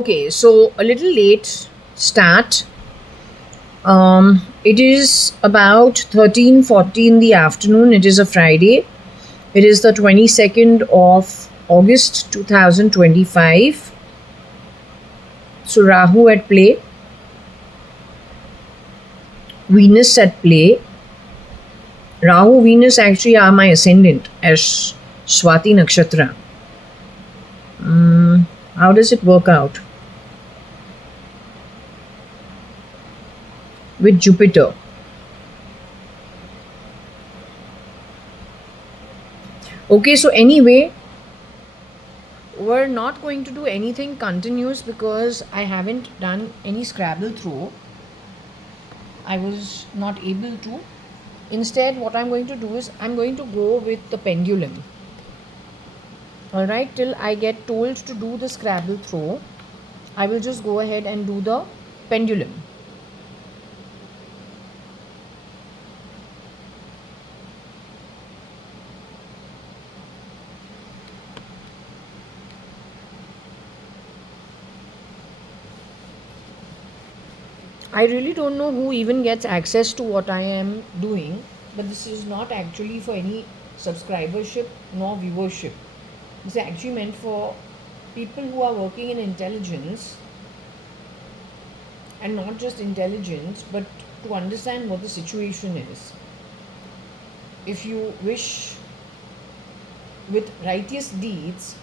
Okay, so a little late start. It is about 13:40 in the afternoon. It is a Friday. It is the 22nd of August 2025. So Rahu at play, Venus at play. Rahu, Venus actually are my ascendant as Swati Nakshatra. How does it work out with Jupiter? Okay, so anyway, we're not going to do anything continuous because I haven't done any Scrabble throw. I was not able to. Instead, what I'm going to do is I'm going to go with the pendulum. Alright, till I get told to do the Scrabble throw, I will just go ahead and do the pendulum. I really don't know who even gets access to what I am doing, but this is not actually for any subscribership nor viewership. This is actually meant for people who are working in intelligence, and not just intelligence, but to understand what the situation is. If you wish with righteous deeds,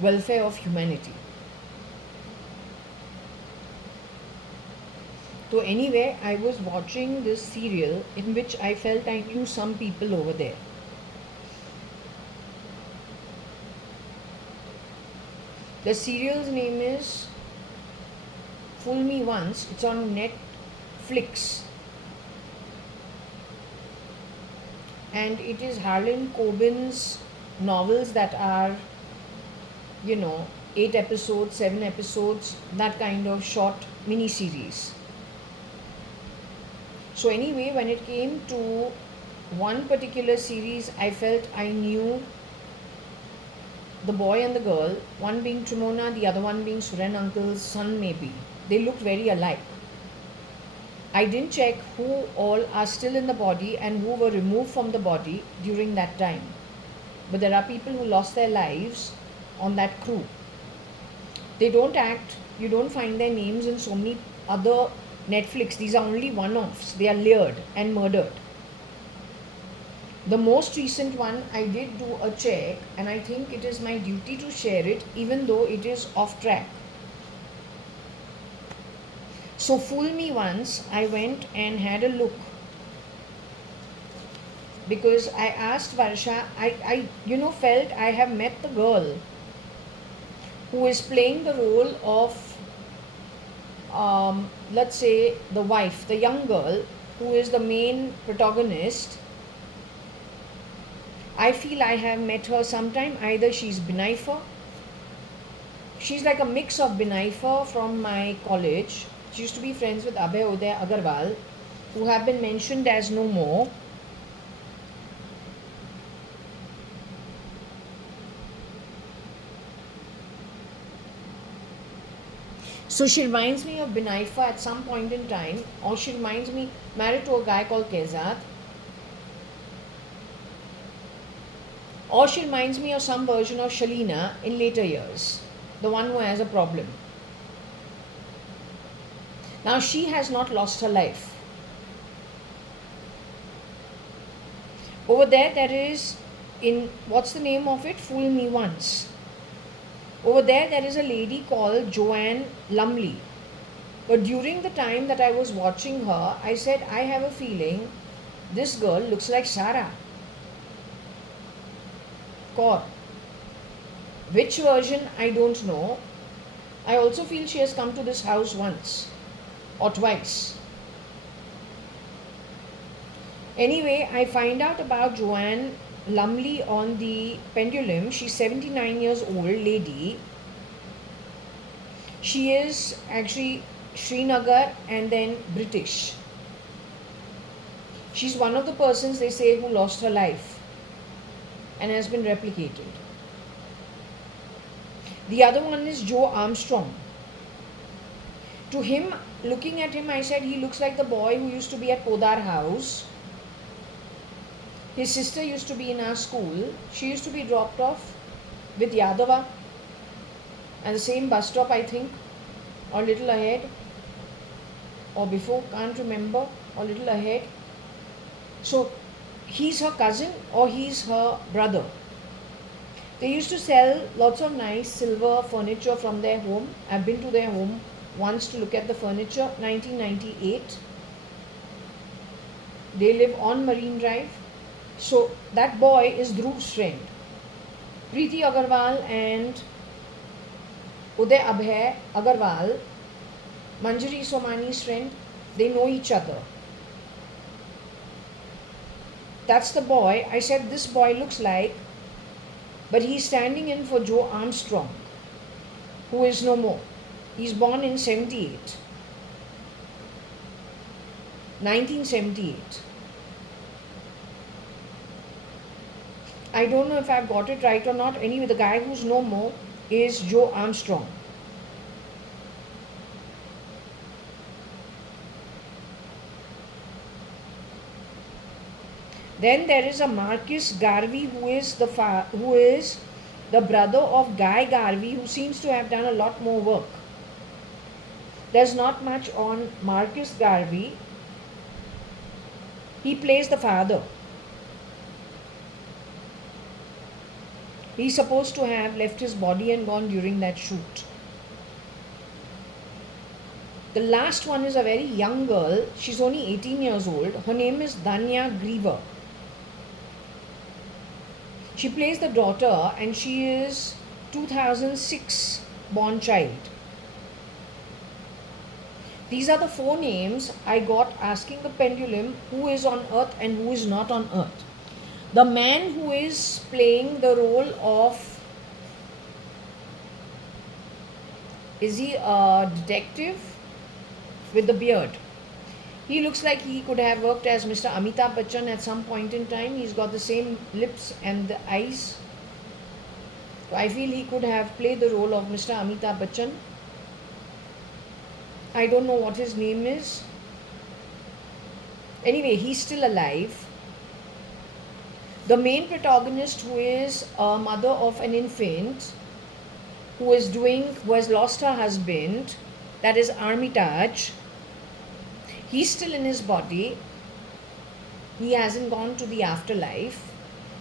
welfare of humanity. So anyway, I was watching this serial in which I felt I knew some people over there. The serial's name is Fool Me Once. It's on Netflix. And it is Harlan Coben's novels that are, 8 episodes, 7 episodes, that kind of short mini series. So anyway, when it came to one particular series, I felt I knew the boy and the girl, one being Trimona, the other one being Suren uncle's son maybe. They looked very alike. I didn't check who all are still in the body and who were removed from the body during that time. But there are people who lost their lives on that crew. They don't act, you don't find their names in so many other Netflix. These are only one-offs. They are layered and murdered. The most recent one, I did do a check, and I think it is my duty to share it even though it is off track. So Fool Me Once, I went and had a look because I asked Varsha, I felt I have met the girl who is playing the role of, let's say, the wife, the young girl who is the main protagonist. I feel I have met her sometime. Either she's Binaifa, she's like a mix of Binaifa from my college. She used to be friends with Abhay Uday Agarwal, who have been mentioned as no more. So she reminds me of Binaifa at some point in time, or she reminds me married to a guy called Kezat, or she reminds me of some version of Shalina in later years, the one who has a problem. Now she has not lost her life. Over there is, in what's the name of it? Fool Me Once. Over there is a lady called Joanne Lumley. But during the time that I was watching her, I said, I have a feeling this girl looks like Sarah Kaur. Which version, I don't know. I also feel she has come to this house once or twice. Anyway, I find out about Joanne Lumley on the pendulum. She's 79 years old lady. She is actually Srinagar and then British. She's one of the persons, they say, who lost her life and has been replicated. The other one is Joe Armstrong. To him, looking at him, I said, he looks like the boy who used to be at Podar House. His sister used to be in our school. She used to be dropped off with Yadava at the same bus stop, I think, or a little ahead, or before, can't remember, or a little ahead. So he's her cousin or he's her brother. They used to sell lots of nice silver furniture from their home. I've been to their home once to look at the furniture. 1998. They live on Marine Drive. So that boy is Dhruv's friend. Preeti Agarwal and Uday Abhay Agarwal, Manjari Somani's friend, they know each other. That's the boy. I said, this boy looks like, but he's standing in for Joe Armstrong, who is no more. He's born in 1978. I don't know if I've got it right or not. Anyway, the guy who's no more is Joe Armstrong. Then there is a Marcus Garvey who is the brother of Guy Garvey, who seems to have done a lot more work. There's not much on Marcus Garvey. He plays the father. He's supposed to have left his body and gone during that shoot. The last one is a very young girl. She's only 18 years old. Her name is Danya Griever. She plays the daughter and she is 2006 born child. These are the 4 names I got asking the pendulum who is on earth and who is not on earth. The man who is playing the role of, is he a detective with the beard? He looks like he could have worked as Mr. Amitabh Bachchan at some point in time. He's got the same lips and the eyes. So I feel he could have played the role of Mr. Amitabh Bachchan. I don't know what his name is. Anyway, he's still alive. The main protagonist, who is a mother of an infant, who has lost her husband, that is Armitage. He's still in his body. He hasn't gone to the afterlife.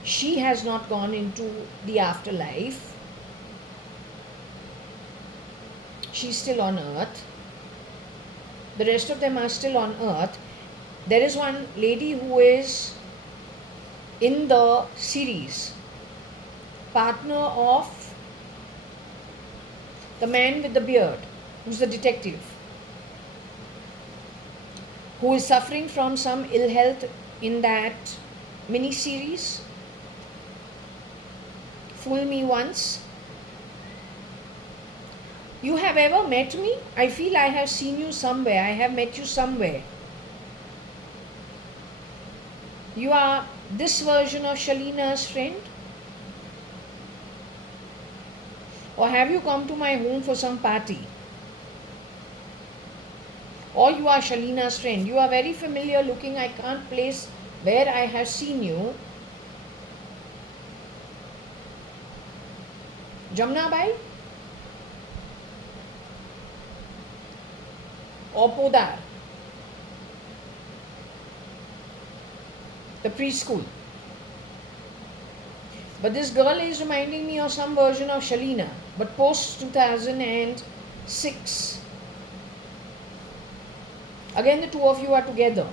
She has not gone into the afterlife. She's still on earth. The rest of them are still on earth. There is one lady who is in the series, partner of the man with the beard, who's the detective, who is suffering from some ill health in that mini series, Fool Me Once. You have ever met me? I feel I have seen you somewhere. I have met you somewhere. You are this version of Shalina's friend? Or have you come to my home for some party? Or you are Shalina's friend. You are very familiar looking. I can't place where I have seen you. Jamna Bai? Or Podar? The preschool. But this girl is reminding me of some version of Shalina, but post 2006. Again, the two of you are together.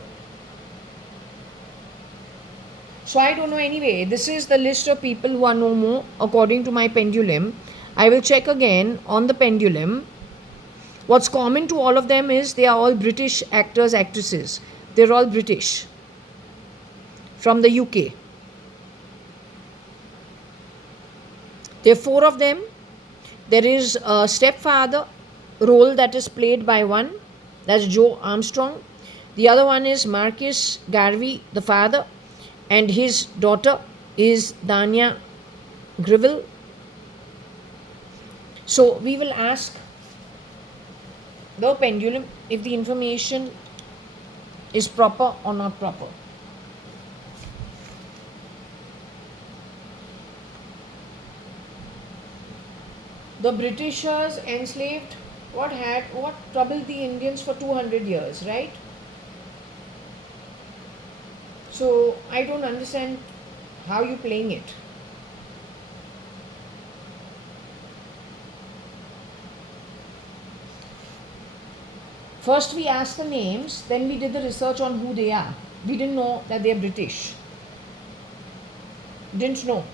So I don't know. Anyway, this is the list of people who are no more according to my pendulum. I will check again on the pendulum. What's common to all of them is they are all British actors, actresses. They're all British from the UK. There are 4 of them. There is a stepfather role that is played by one. That's Joe Armstrong. The other one is Marcus Garvey, the father, and his daughter is Danya Griever. So we will ask the pendulum if the information is proper or not proper. The Britishers enslaved what troubled the Indians for 200 years, right? So I don't understand how you playing it. First we asked the names, then we did the research on who they are. We didn't know that they're British. Didn't know.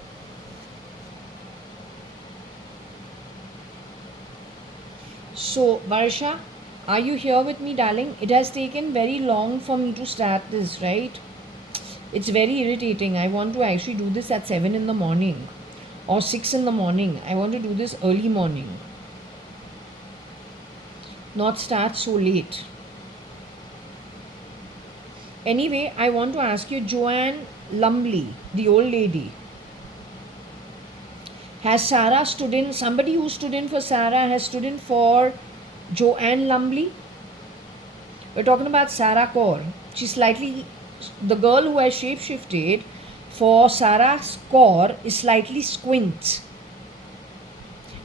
So, Varsha, are you here with me, darling? It has taken very long for me to start this, right? It's very irritating. I want to actually do this at 7 in the morning or 6 in the morning. I want to do this early morning, not start so late. Anyway, I want to ask you, Joanne Lumley, the old lady. Has Sarah stood in, somebody who stood in for Sarah has stood in for Joanne Lumley? We're talking about Sarah Kaur. She's slightly, the girl who has shapeshifted for Sarah Kaur is slightly squint.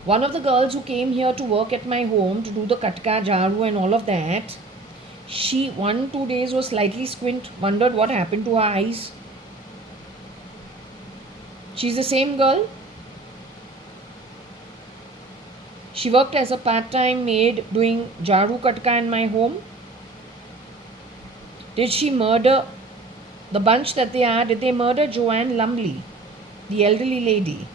One of the girls who came here to work at my home to do the katka, jaru and all of that, she 1-2 days was slightly squint, wondered what happened to her eyes. She's the same girl. She worked as a part-time maid doing jaru katka in my home. Did she murder the bunch that they are? Did they murder Joanne Lumley, the elderly lady?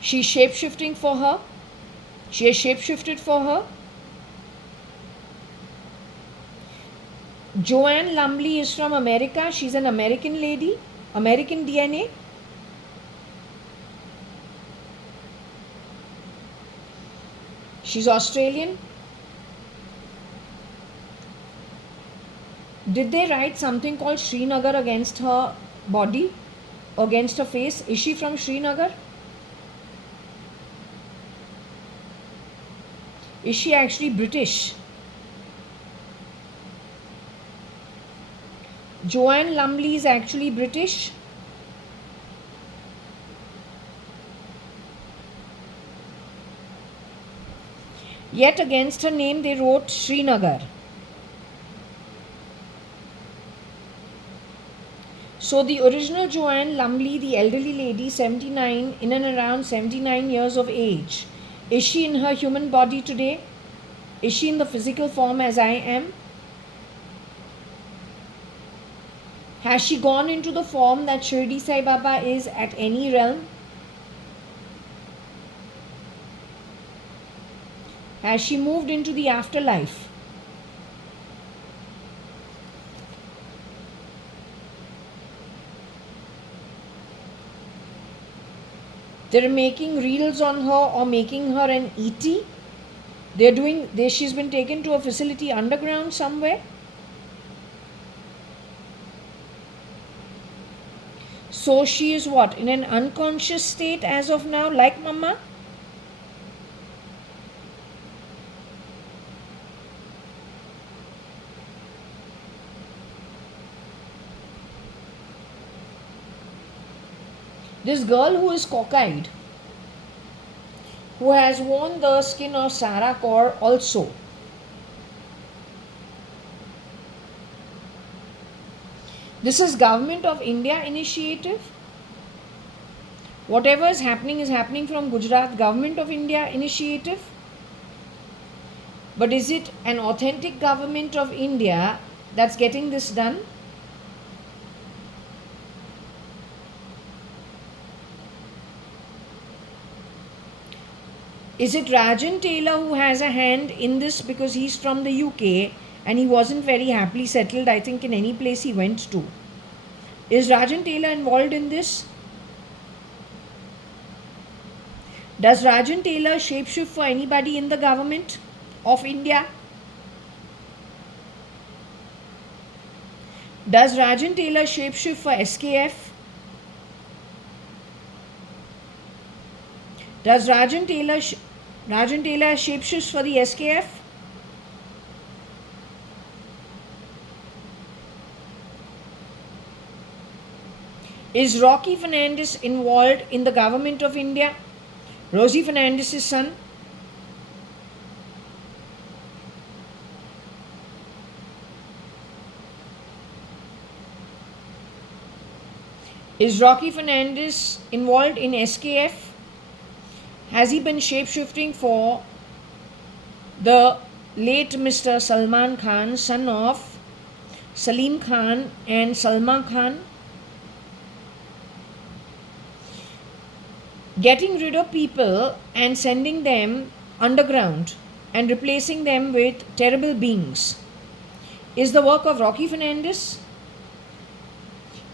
She's shape-shifting for her. She has shape-shifted for her. Joanne Lumley is from America. She's an American lady, American DNA. She's Australian. Did they write something called Srinagar against her body, against her face? Is she from Srinagar? Is she actually British? Joanne Lumley is actually British. Yet against her name they wrote Srinagar. So the original Joanne Lumley, the elderly lady, 79, in and around 79 years of age, is she in her human body today? Is she in the physical form as I am? Has she gone into the form that Shirdi Sai Baba is at any realm? Has she moved into the afterlife? They're making reels on her or making her an ET. She's been taken to a facility underground somewhere. So she is what? In an unconscious state as of now, like Mama? This girl who is cockeyed, who has worn the skin of Sarah Kaur also. This is Government of India initiative. Whatever is happening from Gujarat, Government of India initiative. But is it an authentic Government of India that's getting this done? Is it Rajan Taylor who has a hand in this because he's from the UK and he wasn't very happily settled, I think, in any place he went to? Is Rajan Taylor involved in this? Does Rajan Taylor shapeshift for anybody in the government of India? Does Rajan Taylor shapeshift for SKF? Does Rajan Taylor shapeshifts for the SKF? Is Rocky Fernandez involved in the government of India? Rosie Fernandez's son? Is Rocky Fernandez involved in SKF? Has he been shapeshifting for the late Mr. Salman Khan, son of Salim Khan and Salma Khan? Getting rid of people and sending them underground and replacing them with terrible beings is the work of Rocky Fernandez.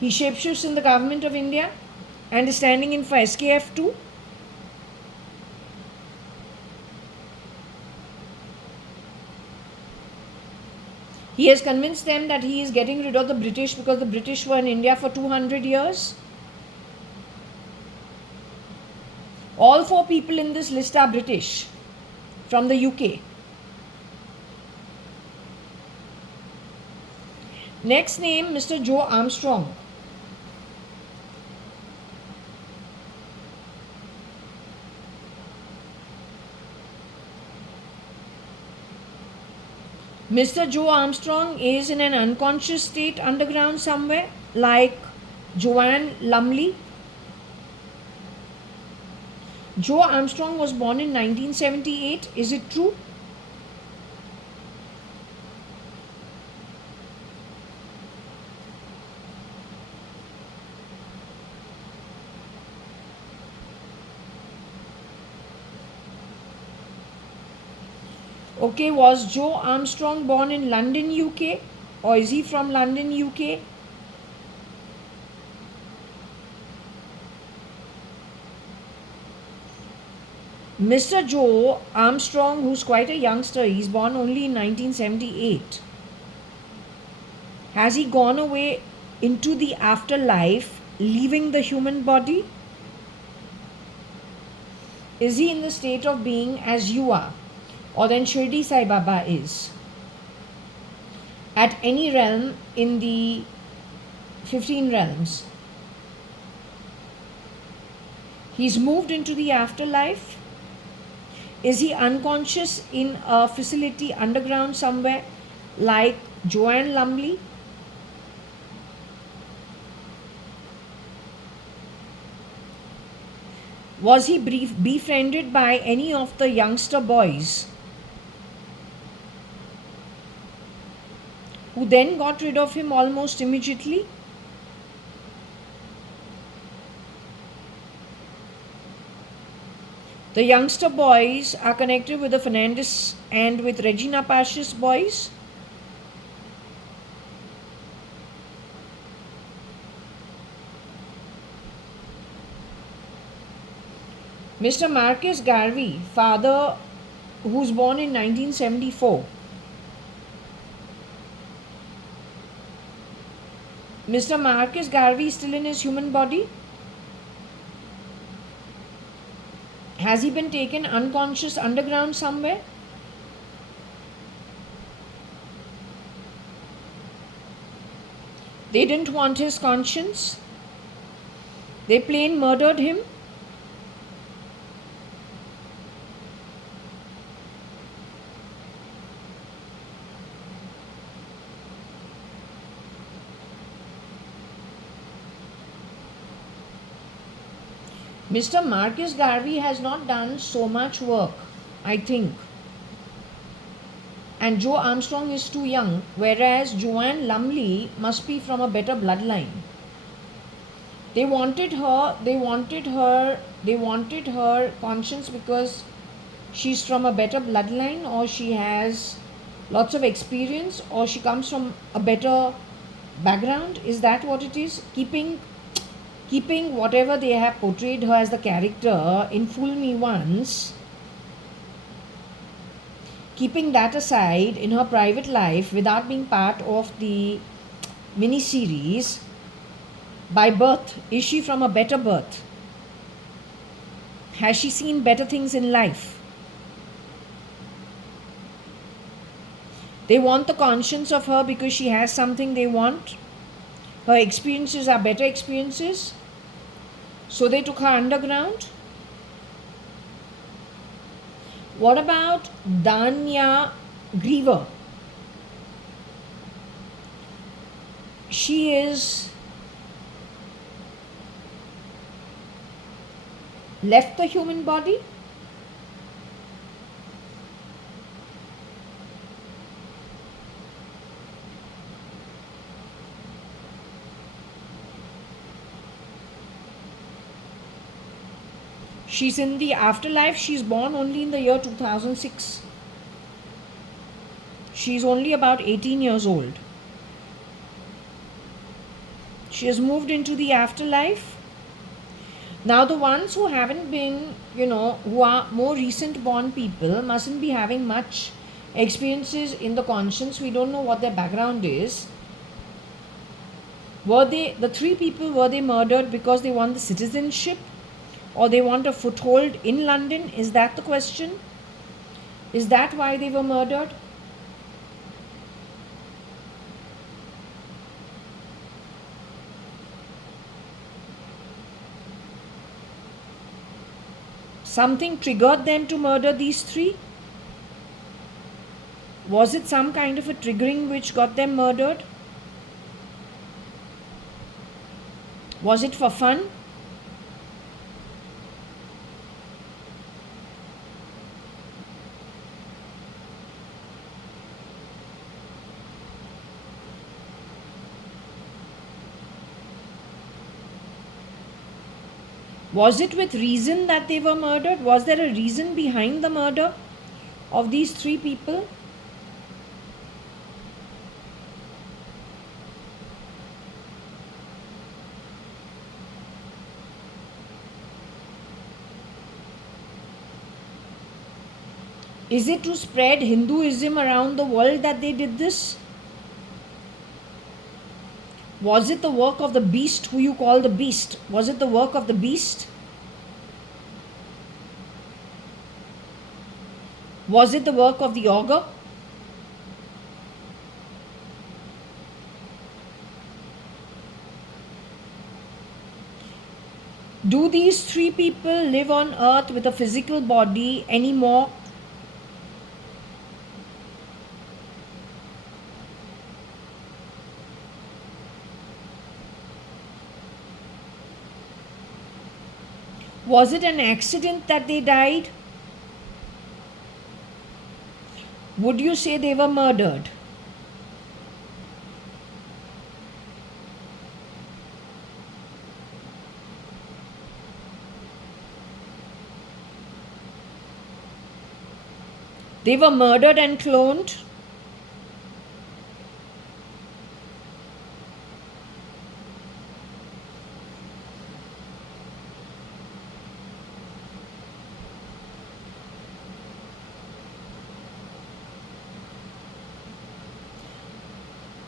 He shapeshifts in the government of India and is standing in for SKF too. He has convinced them that he is getting rid of the British because the British were in India for 200 years. All 4 people in this list are British from the UK. Next name, Mr. Joe Armstrong. Mr. Joe Armstrong is in an unconscious state underground somewhere, like Joanne Lumley. Joe Armstrong was born in 1978. Is it true? Okay, was Joe Armstrong born in London, UK? Or is he from London, UK? Mr. Joe Armstrong, who's quite a youngster, he's born only in 1978. Has he gone away into the afterlife, leaving the human body? Is he in the state of being as you are? Or then Shirdi Sai Baba is? At any realm in the 15 realms. He's moved into the afterlife. Is he unconscious in a facility underground somewhere like Joanne Lumley? Was he befriended by any of the youngster boys who then got rid of him almost immediately? The youngster boys are connected with the Fernandez and with Regina Pasch's boys. Mr. Marcus Garvey, father who's born in 1974. Mr. Marcus Garvey is still in his human body? Has he been taken unconscious underground somewhere? They didn't want his conscience. They plain murdered him. Mr. Marcus Garvey has not done so much work, I think. And Joe Armstrong is too young, whereas Joanne Lumley must be from a better bloodline. They wanted her conscience because she's from a better bloodline, or she has lots of experience, or she comes from a better background. Is that what it is? Keeping whatever they have portrayed her as the character in Fool Me Once, keeping that aside in her private life without being part of the mini-series, by birth, is she from a better birth? Has she seen better things in life? They want the conscience of her because she has something they want. Her experiences are better experiences. So they took her underground. What about Danya Griever? She is left the human body. She's in the afterlife. She's born only in the year 2006. She's only about 18 years old. She has moved into the afterlife. Now the ones who haven't been, who are more recent born people mustn't be having much experiences in the conscience. We don't know what their background is. The three people, were they murdered because they want the citizenship? Or they want a foothold in London? Is that the question? Is that why they were murdered? Something triggered them to murder these three? Was it some kind of a triggering which got them murdered? Was it for fun? Was it with reason that they were murdered? Was there a reason behind the murder of these three people? Is it to spread Hinduism around the world that they did this? Was it the work of the beast who you call the beast? Was it the work of the beast? Was it the work of the ogre? Do these three people live on earth with a physical body anymore? Was it an accident that they died? Would you say they were murdered? They were murdered and cloned.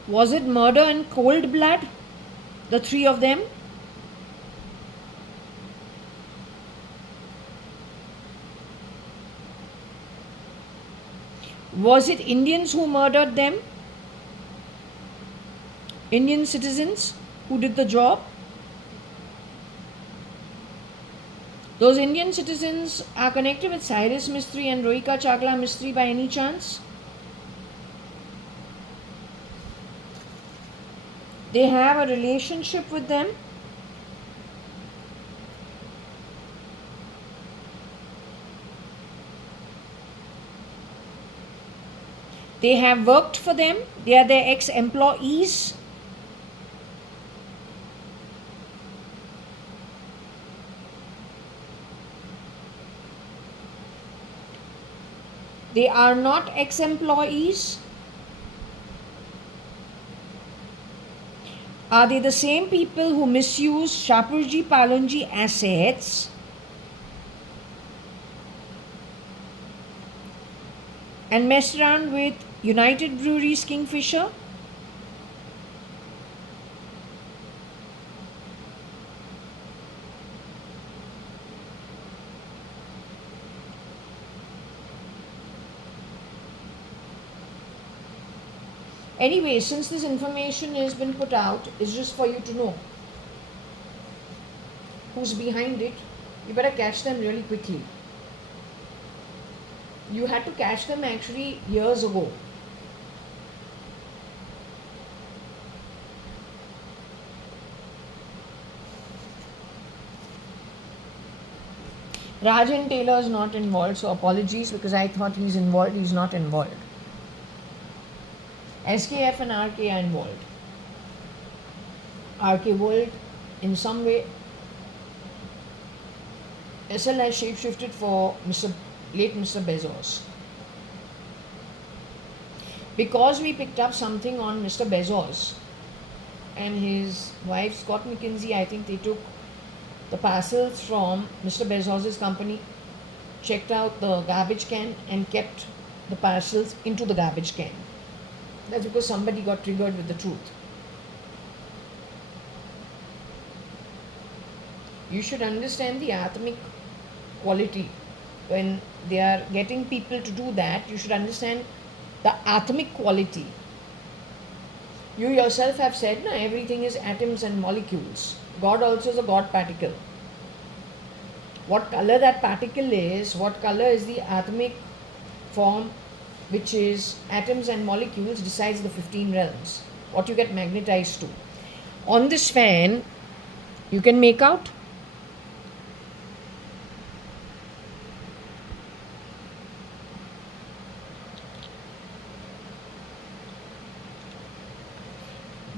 Was it murder in cold blood? The three of them? Was it Indians who murdered them? Indian citizens who did the job? Those Indian citizens are connected with Cyrus Mistry and Rohika Chagla Mistry by any chance? They have a relationship with them? They have worked for them? They are their ex-employees? They are not ex-employees? Are they the same people who misuse Shapurji Palonji assets and messed around with United Breweries Kingfisher? Anyway, since this information has been put out, it's just for you to know who's behind it. You better catch them really quickly. You had to catch them actually years ago. Rajan Taylor is not involved, so apologies because I thought he's involved. He's not involved. SKF and RK are involved. RK World, in some way, SL has shapeshifted for late Mr. Bezos. Because we picked up something on Mr. Bezos and his wife Scott McKinsey, I think they took the parcels from Mr. Bezos' company, checked out the garbage can and kept the parcels into the garbage can. That's because somebody got triggered with the truth. You should understand the atomic quality. When they are getting people to do that, you should understand the atomic quality. You yourself have said, no, everything is atoms and molecules. God also is a God particle. What color that particle is, what color is the atomic form, which is atoms and molecules, decides the 15 realms. What you get magnetized to. On this fan, you can make out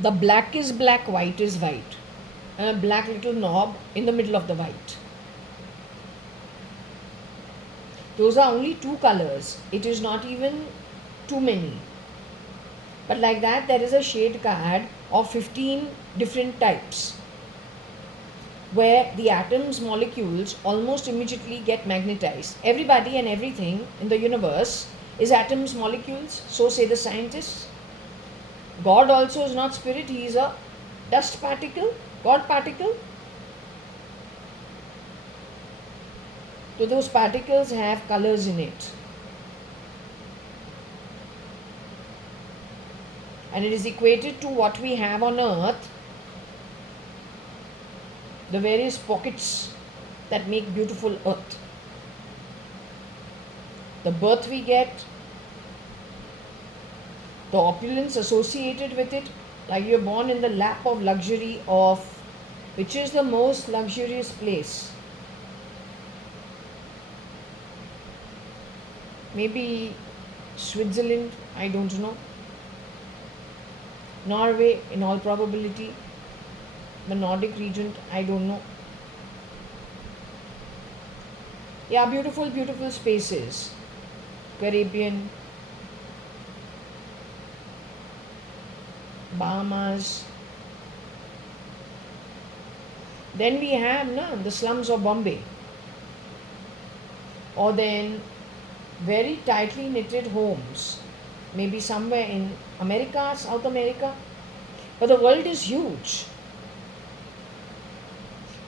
the black is black, white is white, and a black little knob in the middle of the white. Those are only two colors. It is not even too many. But like that, there is a shade card of 15 different types where the atoms, molecules almost immediately get magnetized. Everybody and everything in the universe is atoms, molecules, so say the scientists. God also is not spirit, he is a dust particle, God particle. So those particles have colors in it. And it is equated to what we have on earth, the various pockets that make beautiful earth. The birth we get, the opulence associated with it, like you're born in the lap of luxury of, which is the most luxurious place? Maybe Switzerland, I don't know. Norway, in all probability. The Nordic region, I don't know. Yeah, beautiful, beautiful spaces. Caribbean, Bahamas. Then we have the slums of Bombay. Or then very tightly knitted homes, maybe somewhere in America, South America. But the world is huge.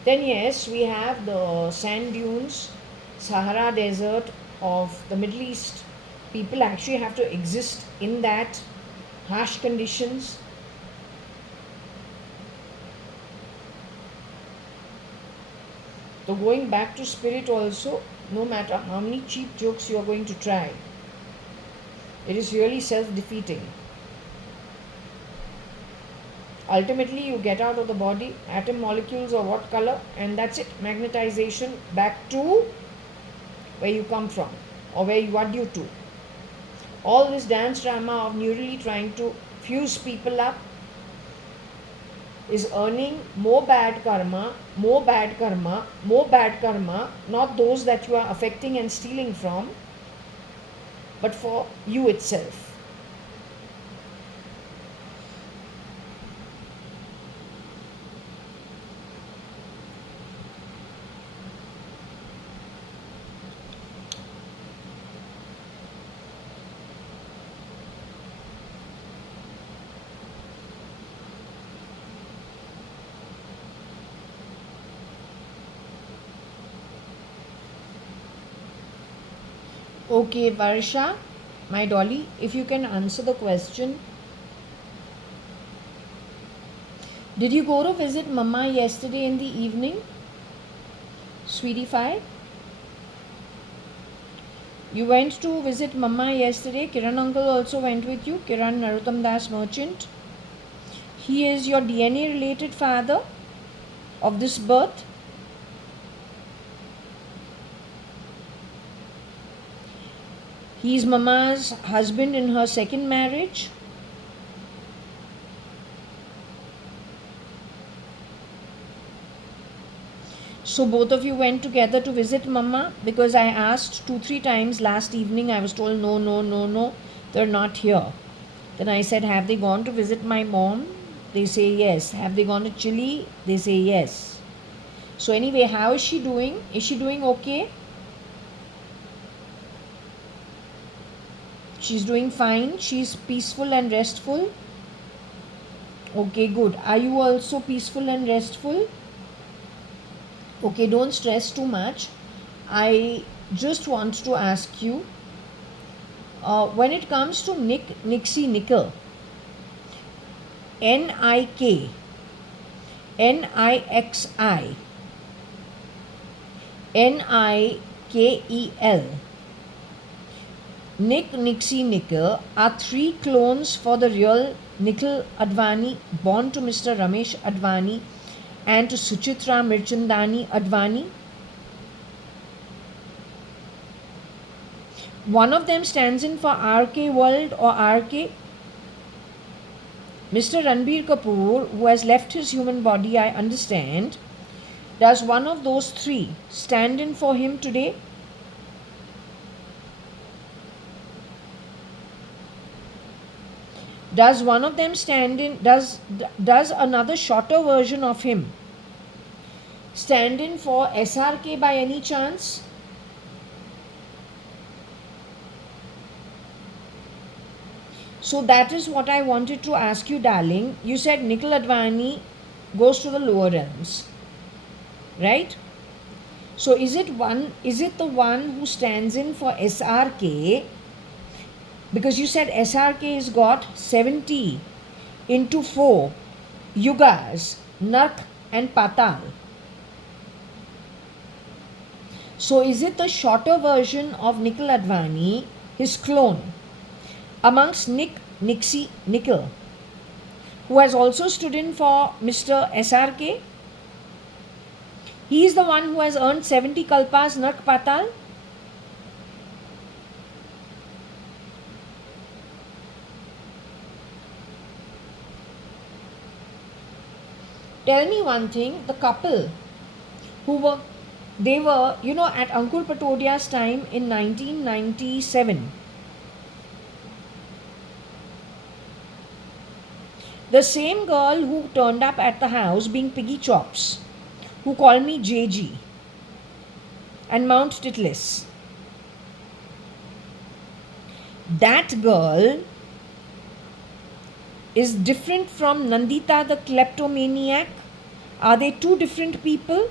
Then yes, we have the sand dunes, Sahara Desert of the Middle East. People actually have to exist in that harsh conditions. So going back to spirit also, no matter how many cheap jokes you are going to try, it is really self-defeating. Ultimately, you get out of the body, atom molecules or what color, and that's it. Magnetization back to where you come from or where you are due to. All this dance drama of neurally trying to fuse people up is earning more bad karma, more bad karma, more bad karma, not those that you are affecting and stealing from, but for you itself. Okay, Varsha, my dolly, if you can answer the question, Did you go to visit Mama yesterday in the evening? Sweetie Fi? You went to visit Mama yesterday. Kiran uncle also went with you. Kiran Narottam Das Merchant. He is your DNA related father of this birth. He is Mama's husband in her second marriage. So both of you went together to visit Mama, because I asked 2-3 times last evening. I was told no, they're not here. Then I said, have they gone to visit my mom? They say yes. Have they gone to Chile? They say yes. So anyway, how is she doing? Is she doing okay? She's doing fine. She's peaceful and restful. Okay, good. Are you also peaceful and restful? Okay, don't stress too much. I just want to ask you, when it comes to Nixie, Nickel, N-I-K, N-I-X-I, N-I-K-E-L, Nixie, Nickel are 3 clones for the real Nikhil Advani, born to Mr. Ramesh Advani and to Suchitra Mirchandani Advani. One of them stands in for RK World or RK. Mr. Ranbir Kapoor, who has left his human body, I understand, does one of those 3 stand in for him today? Does one of them stand in, does another shorter version of him stand in for SRK by any chance? So that is what I wanted to ask you, darling. You said Nikhil Advani goes to the lower realms, right? So is it the one who stands in for SRK? Because you said SRK has got 70 into 4 yugas, Nark and Patal. So is it the shorter version of Nikhil Advani, his clone, amongst Nixie, Nickel, who has also stood in for Mr. SRK? He is the one who has earned 70 kalpas, Nark Patal. Tell me one thing, the couple who were, at Ankur Patodia's time in 1997. The same girl who turned up at the house being Piggy Chops, who called me JG and Mount Titlis. That girl is different from Nandita the kleptomaniac? Are they 2 different people?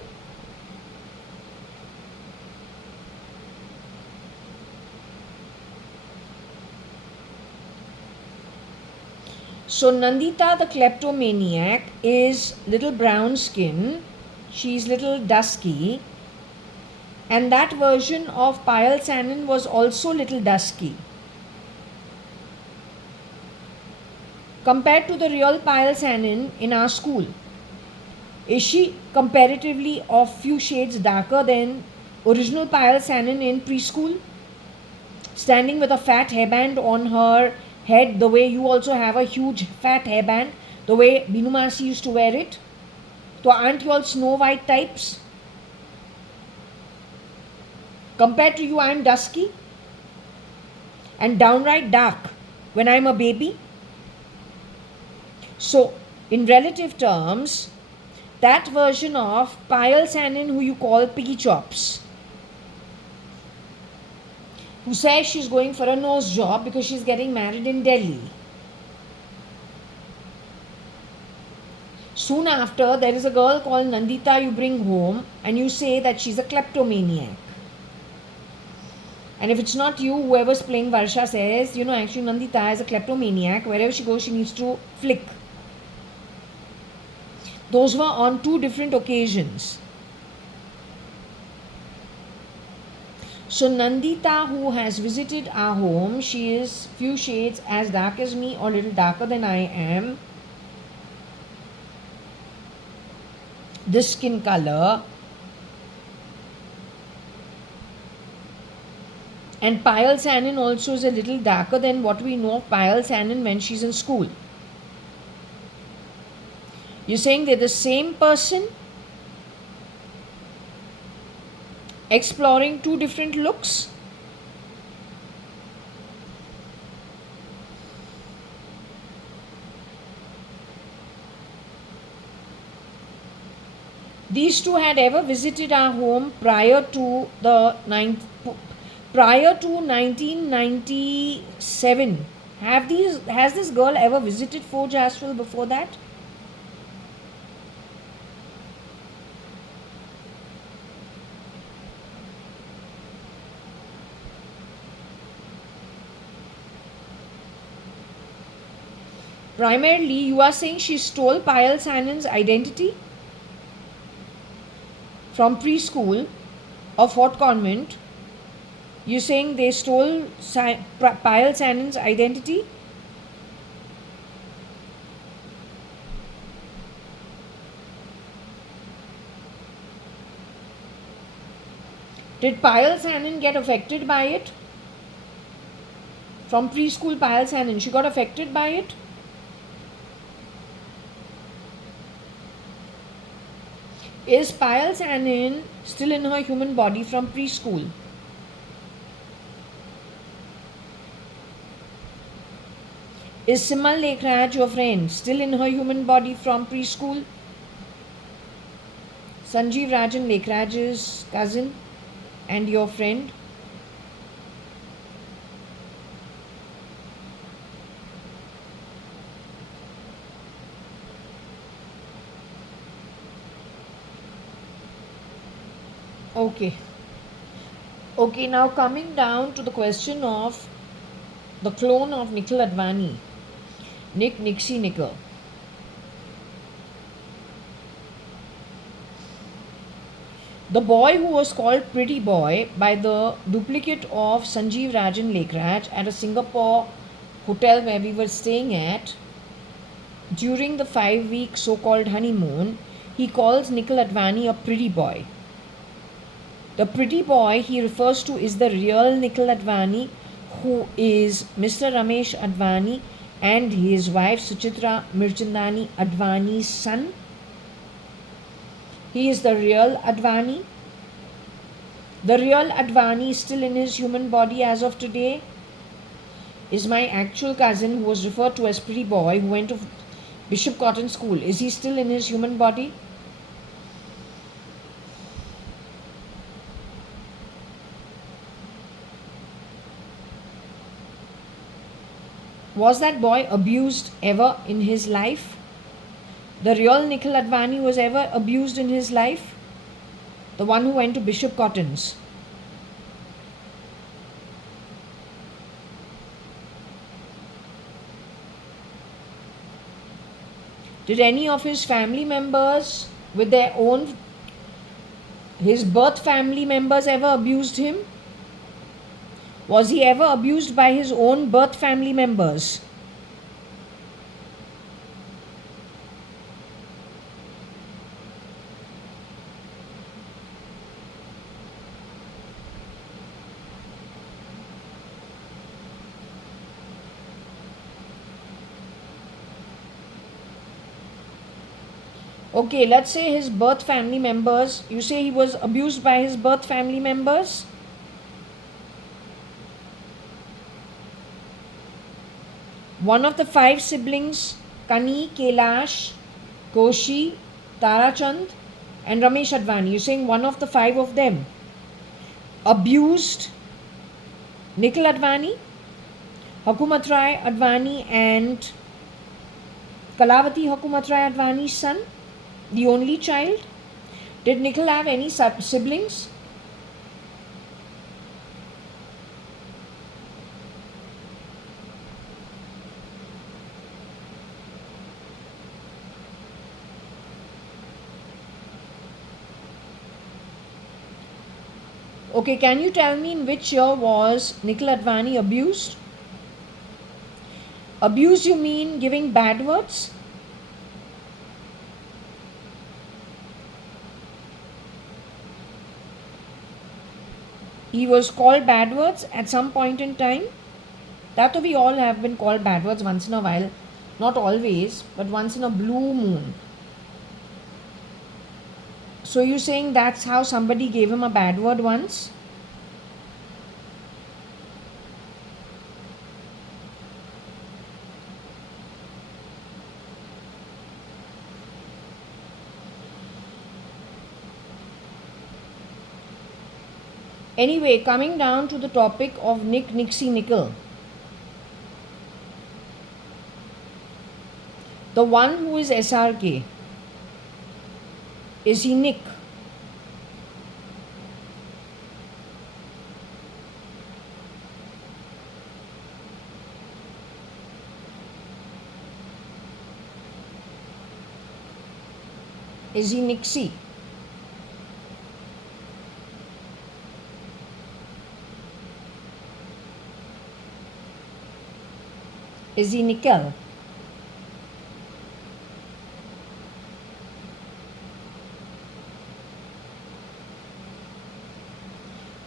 So Nandita the kleptomaniac is little brown skin, she's little dusky, and that version of Payal Sanin was also little dusky. Compared to the real Payal Sanin in our school, is she comparatively a few shades darker than original Payal Sanin in preschool? Standing with a fat hairband on her head, the way you also have a huge fat hairband, the way Binu Masi used to wear it. So aren't you all Snow White types? Compared to you, I am dusky and downright dark when I am a baby. So in relative terms, that version of Payal Sanin, who you call Piggy Chops, who says she's going for a nose job because she's getting married in Delhi. Soon after, there is a girl called Nandita you bring home and you say that she's a kleptomaniac. And if it's not you, whoever's playing Varsha says, actually Nandita is a kleptomaniac. Wherever she goes, she needs to flick. Those were on two different occasions. So Nandita, who has visited our home, she is few shades as dark as me or little darker than I am. This skin color. And Payal Sanin also is a little darker than what we know of Payal Sanin when she's in school. You're saying they're the same person exploring two different looks? These two had ever visited our home prior to 1997. Has this girl ever visited Forge Asheville before that? Primarily, you are saying she stole Payal Sanin's identity from preschool of what convent? You're saying they stole Payal Sanin's identity? Did Payal Sanin get affected by it? From preschool, Payal Sanin, she got affected by it? Is Payal Sanin still in her human body from preschool? Is Simal Lekhraj, your friend, still in her human body from preschool? Sanjeev Rajan Lekhraj's cousin and your friend? Okay. Okay, now coming down to the question of the clone of Nikhil Advani, Nixie Nickel. The boy who was called Pretty Boy by the duplicate of Sanjeev Rajan Lekhraj at a Singapore hotel where we were staying at during the 5-week so-called honeymoon, he calls Nikhil Advani a pretty boy. The pretty boy he refers to is the real Nikhil Advani, who is Mr. Ramesh Advani and his wife Suchitra Mirchandani Advani's son. He is the real Advani. The real Advani is still in his human body as of today. Is my actual cousin, who was referred to as Pretty Boy, who went to Bishop Cotton School, is he still in his human body? Was that boy abused ever in his life? The real Nikhil Advani was ever abused in his life? The one who went to Bishop Cotton's. Did any of his family members with their own, his birth family members ever abused him? Was he ever abused by his own birth family members? Okay, let's say his birth family members, you say he was abused by his birth family members? One of the 5 siblings, Kani, Kailash, Koshi, Tarachand and Ramesh Advani, you're saying one of the 5 of them abused Nikhil Advani, Hukumat Rai Advani and Kalavati Hukumat Rai Advani's son, the only child? Did Nikhil have any siblings? Okay, can you tell me in which year was Nikhil Advani abused? Abuse, you mean giving bad words? He was called bad words at some point in time. That we all have been called bad words once in a while. Not always, but once in a blue moon. So you're saying that's how somebody gave him a bad word once? Anyway, coming down to the topic of Nixie Nickel. The one who is SRK, is he Nick? Is he Nixie? Is he Nickel?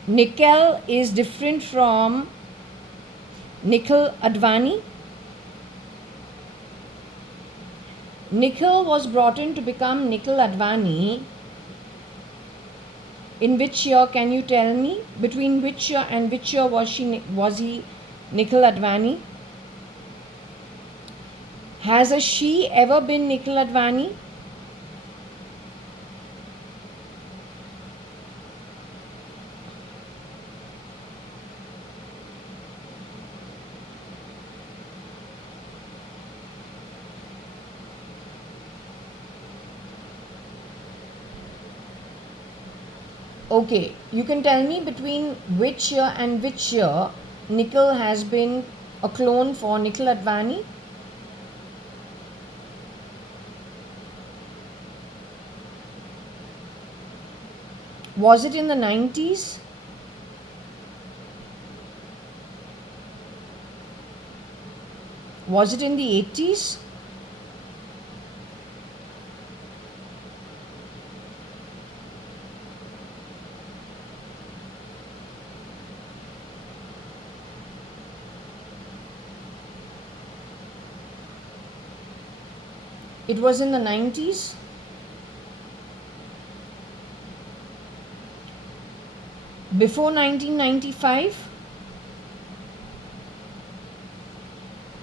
Nickel is different from Nikhil Advani. Nikhil was brought in to become Nikhil Advani. In which year, can you tell me? Between which year and which year was he Nikhil Advani? Has a she ever been Nikhil Advani? Okay, you can tell me between which year and which year Nikhil has been a clone for Nikhil Advani? Was it in the 90s? Was it in the 80s? It was in the 90s? Before 1995?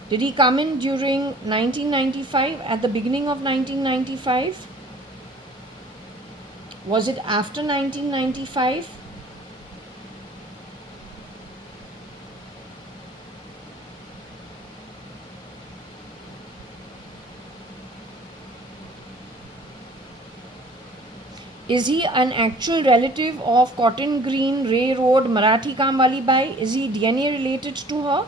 Did he come in during 1995, at the beginning of 1995? Was it after 1995? Is he an actual relative of Cotton Green, Ray Road, Marathi Kamwali Bai? Is he DNA related to her?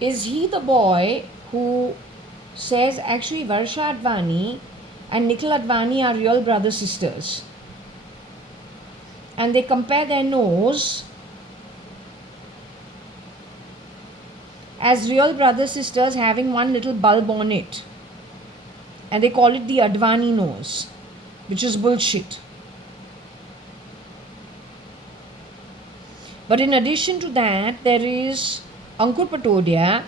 Is he the boy who says actually Varsha Advani and Nikhil Advani are real brother sisters? And they compare their nose as real brother sisters having one little bulb on it. And they call it the Advani nose, which is bullshit. But in addition to that, there is Ankur Patodia,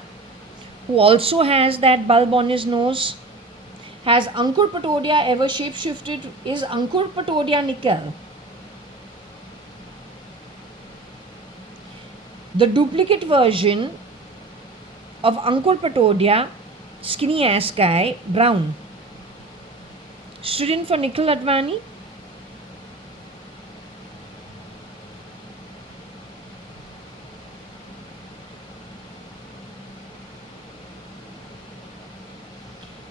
who also has that bulb on his nose. Has Ankur Patodia ever shapeshifted? Is Ankur Patodia Nikhil? The duplicate version of Ankur Patodia, skinny ass guy, brown, stood in for Nikhil Advani.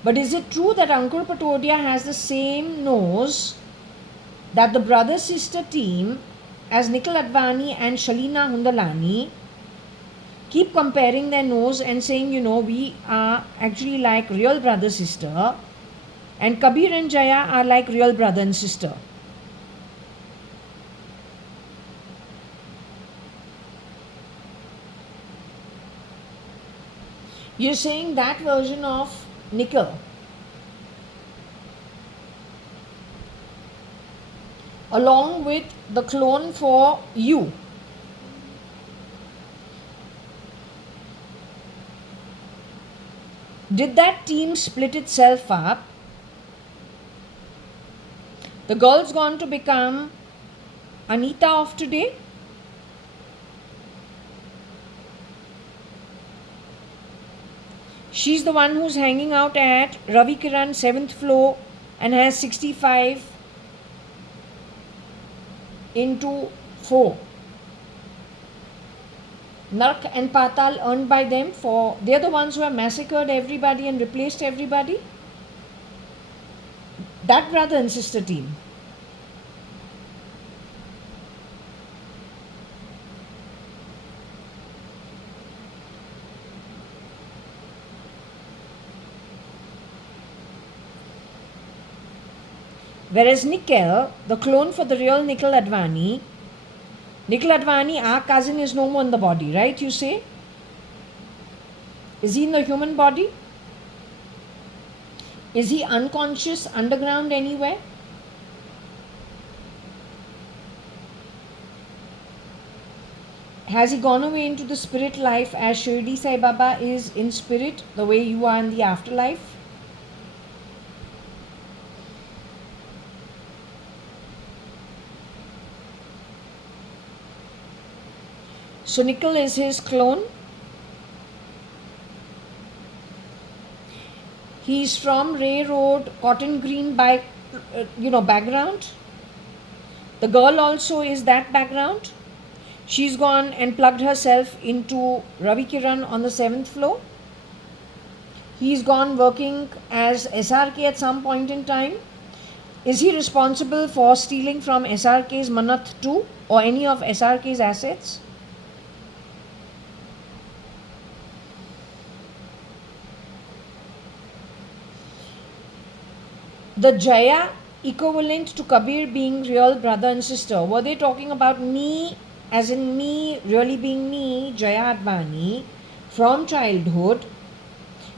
But is it true that Ankur Patodia has the same nose that the brother-sister team as Nikhil Advani and Shalina Hundalani keep comparing their nose and saying, we are actually like real brother sister, and Kabir and Jaya are like real brother and sister. You're saying that version of Nikhil, along with the clone for you. Did that team split itself up? The girl's gone to become Anita of today? She's the one who's hanging out at Ravi Kiran 7th floor and has 65 into 4. Nark and Patal earned by them, for they're the ones who have massacred everybody and replaced everybody. That brother and sister team. Whereas Nikhil, the clone for the real Nikhil Advani, our cousin, is no more in the body, right? You say? Is he in the human body? Is he unconscious underground anywhere? Has he gone away into the spirit life as Shirdi Sai Baba is in spirit, the way you are in the afterlife? So Nikhil is his clone. He's from Ray Road, Cotton Green background. The girl also is that background. She's gone and plugged herself into Ravi Kiran on the 7th floor. He's gone working as SRK at some point in time. Is he responsible for stealing from SRK's Manath too, or any of SRK's assets? The Jaya equivalent to Kabir being real brother and sister, were they talking about me, as in me really being me, JAYA.ADVANI, from childhood,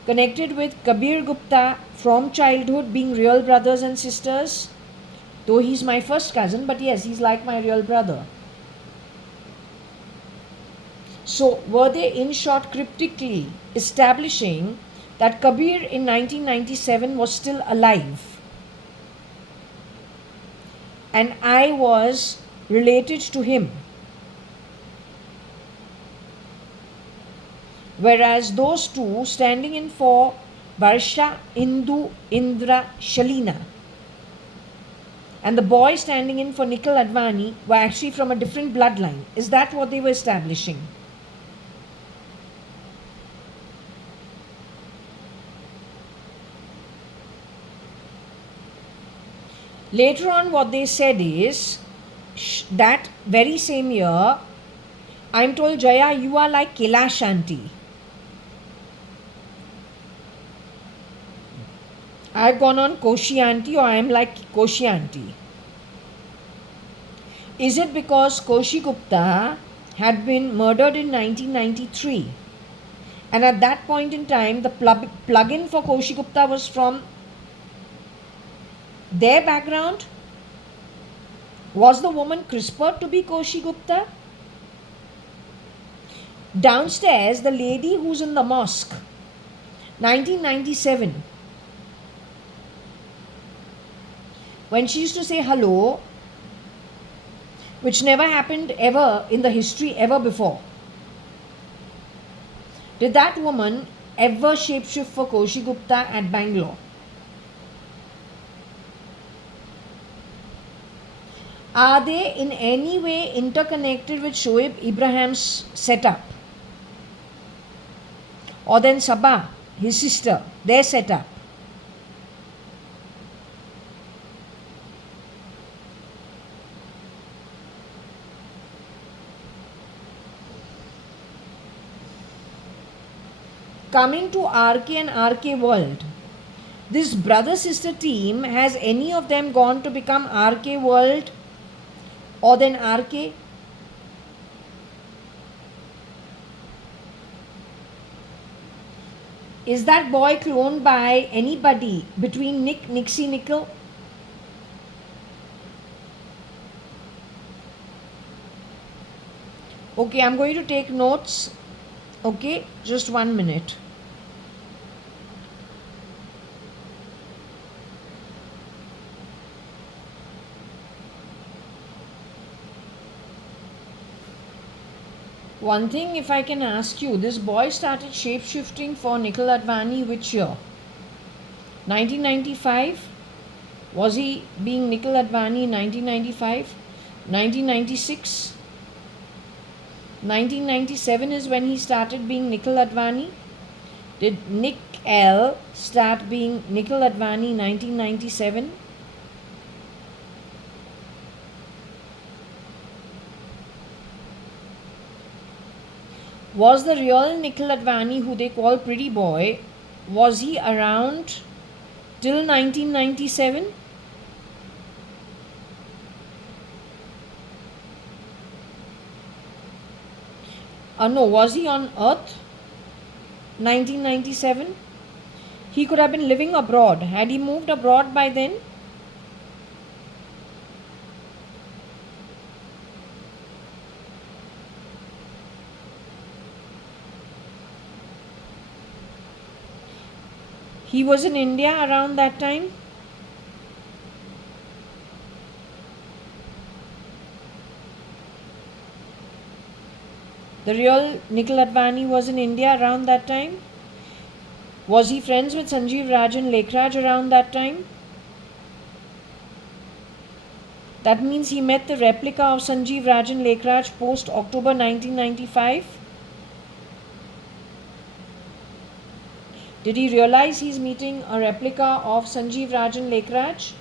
connected with Kabir Gupta from childhood being real brothers and sisters? Though he's my first cousin, but yes, he's like my real brother. So were they in short cryptically establishing that Kabir in 1997 was still alive? And I was related to him. Whereas those two standing in for Varsha, Indu, Indra, Shalina, and the boy standing in for Nikhil Advani were actually from a different bloodline. Is that what they were establishing? Later on, what they said is that very same year, I'm told, Jaya, you are like Kailash auntie. I've gone on Koshi auntie, or I'm like Koshi auntie. Is it because Koshi Gupta had been murdered in 1993? And at that point in time, the plug-in for Koshi Gupta was from their background? Was the woman CRISPR to be Koshi Gupta? Downstairs, the lady who's in the mosque, 1997, when she used to say hello, which never happened ever in the history ever before, did that woman ever shapeshift for Koshi Gupta at Bangalore? Are they in any way interconnected with Shoaib Ibrahim's setup? Or then Sabah, his sister, their setup? coming to RK and RK World, this brother-sister team, has any of them gone to become RK World or then RK? Is that boy cloned by anybody between Nick, Nixie, Nickel? Okay, I'm going to take notes. Okay, just 1 minute. One thing, if I can ask you, this boy started shape-shifting for Nikhil Advani which year? 1995? Was he being Nikhil Advani in 1995? 1996? 1997 is when he started being Nikhil Advani? Did Nick L start being Nikhil Advani in 1997? Was the real Nikhil Advani, who they call Pretty Boy, was he around till 1997? No, was he on Earth 1997? He could have been living abroad. Had he moved abroad by then? He was in India around that time? The real Nikhil Advani was in India around that time? Was he friends with Sanjeev Rajan Lekhraj around that time? That means he met the replica of Sanjeev Rajan Lekhraj post October 1995. Did he realize he's meeting a replica of Sanjeev Rajan Lekhraj?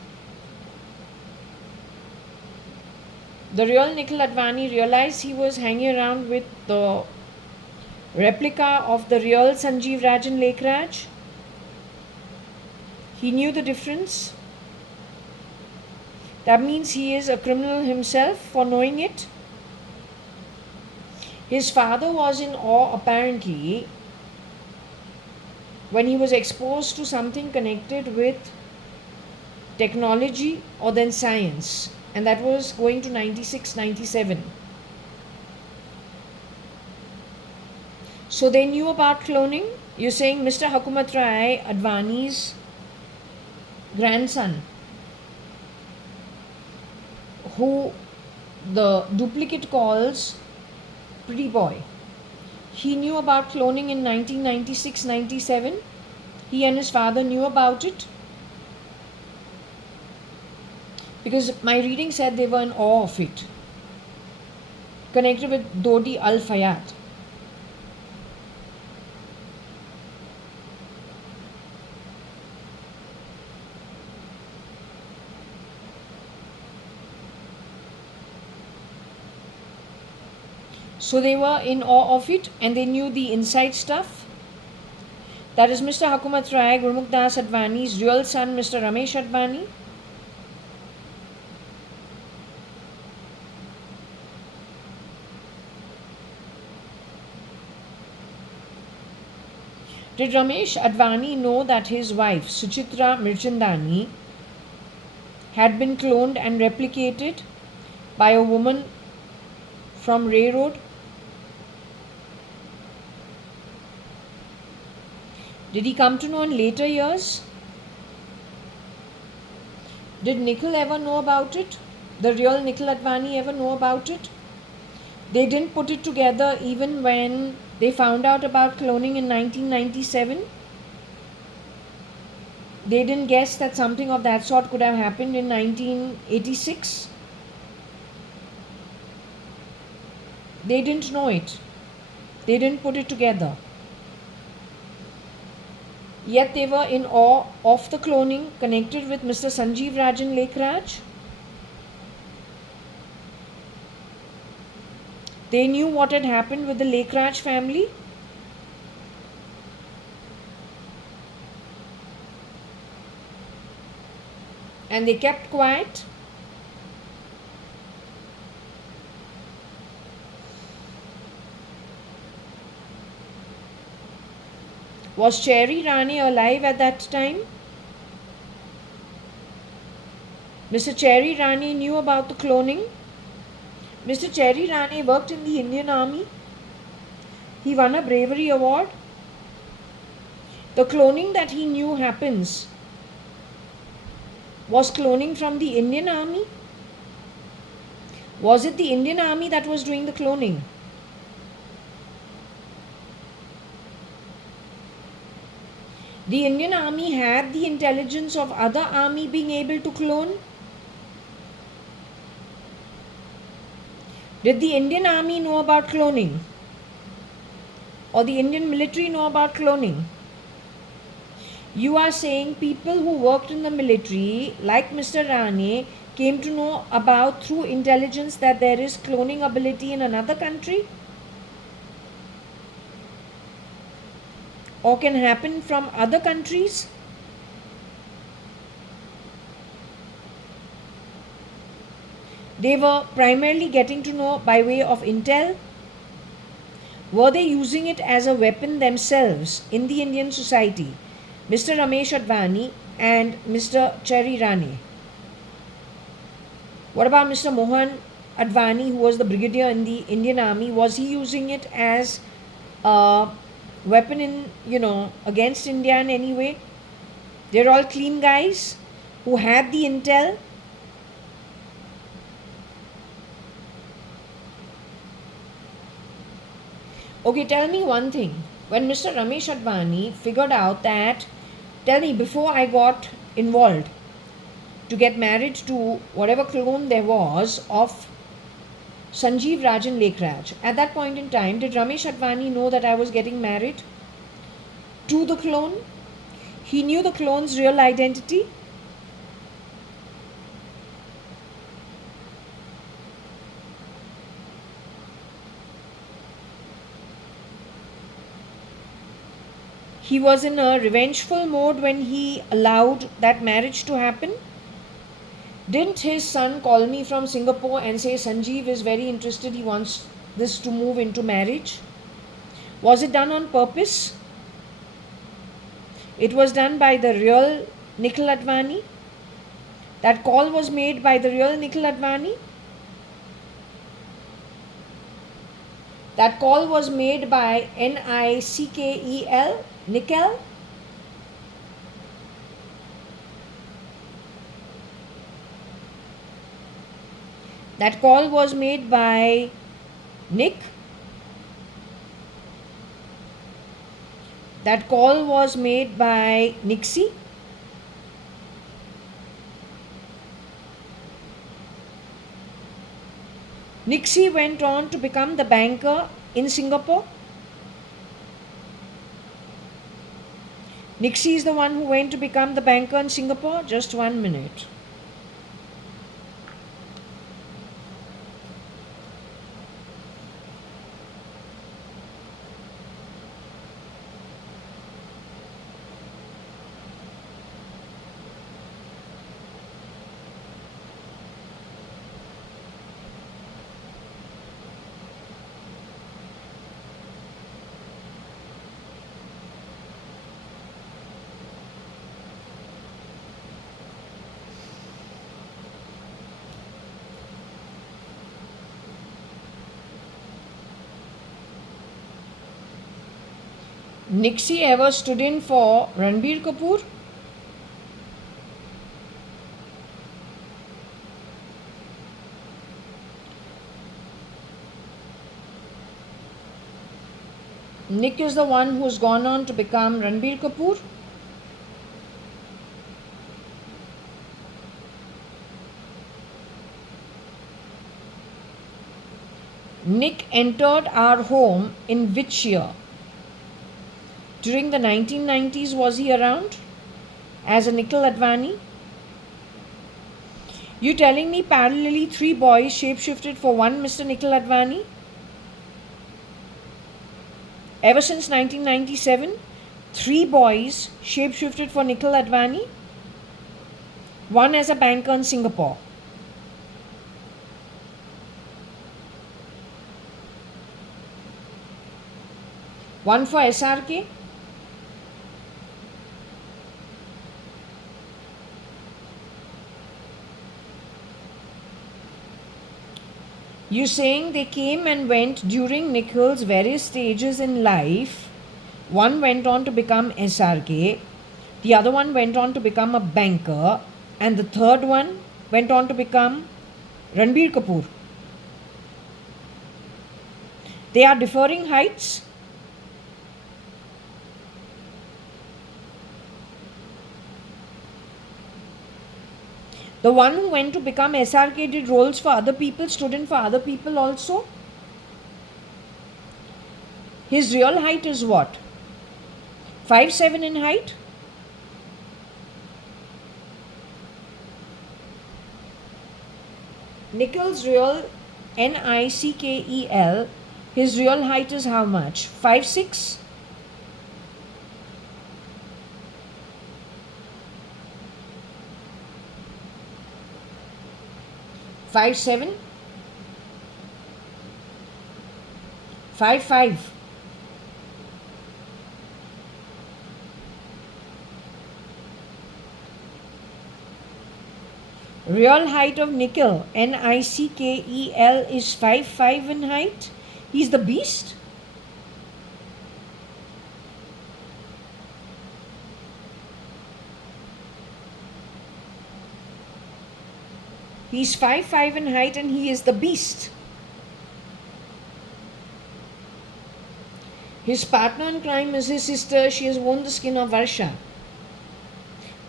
The real Nikhil Advani realized he was hanging around with the replica of the real Sanjeev Rajan Lekhraj? He knew the difference? That means he is a criminal himself for knowing it? His father was in awe apparently when he was exposed to something connected with technology or then science, and that was going to 96, 97. So they knew about cloning. You're saying Mr. Hukumat Rai Advani's grandson, who the duplicate calls Pretty Boy, he knew about cloning in 1996-97. He and his father knew about it. Because my reading said they were in awe of it. Connected with Dodi Al-Fayyad. So they were in awe of it and they knew the inside stuff. That is Mr. Hukumat Rai Gurmukh Das Advani's real son, Mr. Ramesh Advani. Did Ramesh Advani know that his wife, Suchitra Mirchandani, had been cloned and replicated by a woman from Ray Road? Did he come to know in later years? Did Nikhil ever know about it? The real Nikhil Advani ever know about it? They didn't put it together even when they found out about cloning in 1997. They didn't guess that something of that sort could have happened in 1986. They didn't know it. They didn't put it together. Yet they were in awe of the cloning connected with Mr. Sanjeev Rajan Lekhraj. They knew what had happened with the Lekhraj family. And they kept quiet. Was Cherry Rani alive at that time? Mr. Cherry Rani knew about the cloning. Mr. Cherry Rani worked in the Indian Army. He won a bravery award. The cloning that he knew happens was cloning from the Indian Army. Was it the Indian Army that was doing the cloning? The Indian Army had the intelligence of other army being able to clone. Did the Indian Army know about cloning? Or the Indian military know about cloning? You are saying people who worked in the military, like Mr. Rane, came to know about through intelligence that there is cloning ability in another country? Or can happen from other countries? They were primarily getting to know by way of intel. Were they using it as a weapon themselves in the Indian society? Mr. Ramesh Advani and Mr. Cherry Rani. What about Mr. Mohan Advani, who was the brigadier in the Indian Army? Was he using it as a weapon in, against India in any way? They're all clean guys who had the intel. Okay, tell me one thing. When Mr. Ramesh Advani figured out that, tell me, before I got involved to get married to whatever clone there was of Sanjeev Rajan Lekhraj, at that point in time, did Ramesh Advani know that I was getting married to the clone? He knew the clone's real identity. He was in a revengeful mode when he allowed that marriage to happen. Didn't his son call me from Singapore and say Sanjeev is very interested, he wants this to move into marriage? Was it done on purpose? It was done by the real Nikhil Advani. That call was made by the real Nikhil Advani. That call was made by Nikel, Nikel. That call was made by Nick. That call was made by Nixie. Nixie went on to become the banker in Singapore. Nixie is the one who went to become the banker in Singapore. Just 1 minute. Nixie ever stood in for Ranbir Kapoor? Nick is the one who's gone on to become Ranbir Kapoor. Nick entered our home in which year? During the 1990s, was he around as a Nikhil Advani? You telling me parallelly 3 boys shapeshifted for one Mr. Nikhil Advani? Ever since 1997, 3 boys shapeshifted for Nikhil Advani? one as a banker in Singapore. One for SRK. You're saying they came and went during Nikhil's various stages in life. One went on to become SRK, the other one went on to become a banker, and the third one went on to become Ranbir Kapoor. They are differing heights. The one who went to become SRK did roles for other people, stood in for other people also. His real height is what? 5'7" in height? Nikhil's real, Nikel, his real height is how much? 5'6"? Five seven, 5'5". Real height of Nikhil, Nikel, is 5'5" in height. He's the beast. He's 5'5" in height and he is the beast. His partner in crime is his sister. She has worn the skin of Varsha.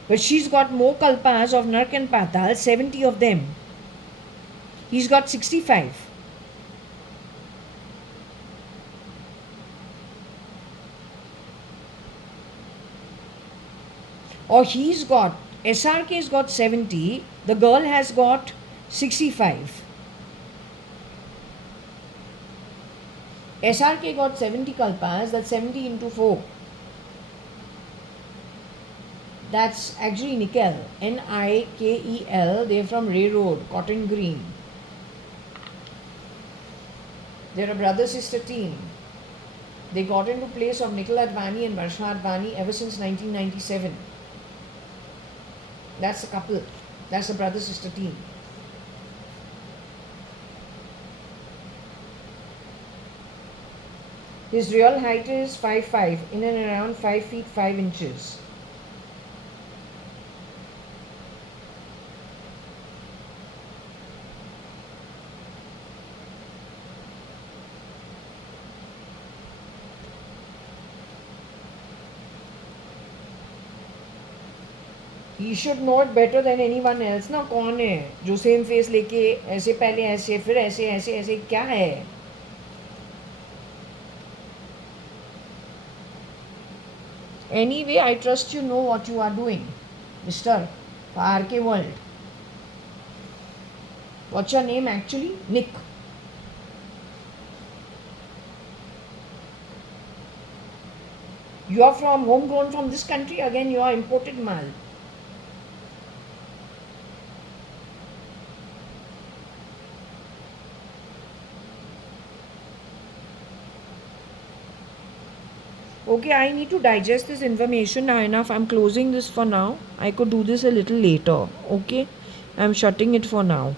But she's got more kalpas of Nark and Patal, 70 of them. He's got 65. Or he's got, SRK's got 70, the girl has got 65. SRK got 70 kalpas, that's 70 into 4. That's actually Nikel, Nikel, they're from Ray Road, Cotton Green. They're a brother-sister team. They got into place of Nikhil Advani and Varsha Advani ever since 1997. That's a couple. That's a brother-sister team. His real height is 5'5", in and around 5 feet 5 inches. He should know it better than anyone else ना. कौन है जो same face लेके ऐसे पहले ऐसे फिर ऐसे ऐसे ऐसे क्या है? Anyway, I trust you know what you are doing, Mr. RK World. What's your name actually? Nick. You are from homegrown from this country. Again, you are imported mal. Okay, I need to digest this information now enough. I'm closing this for now. I could do this a little later. Okay, I'm shutting it for now.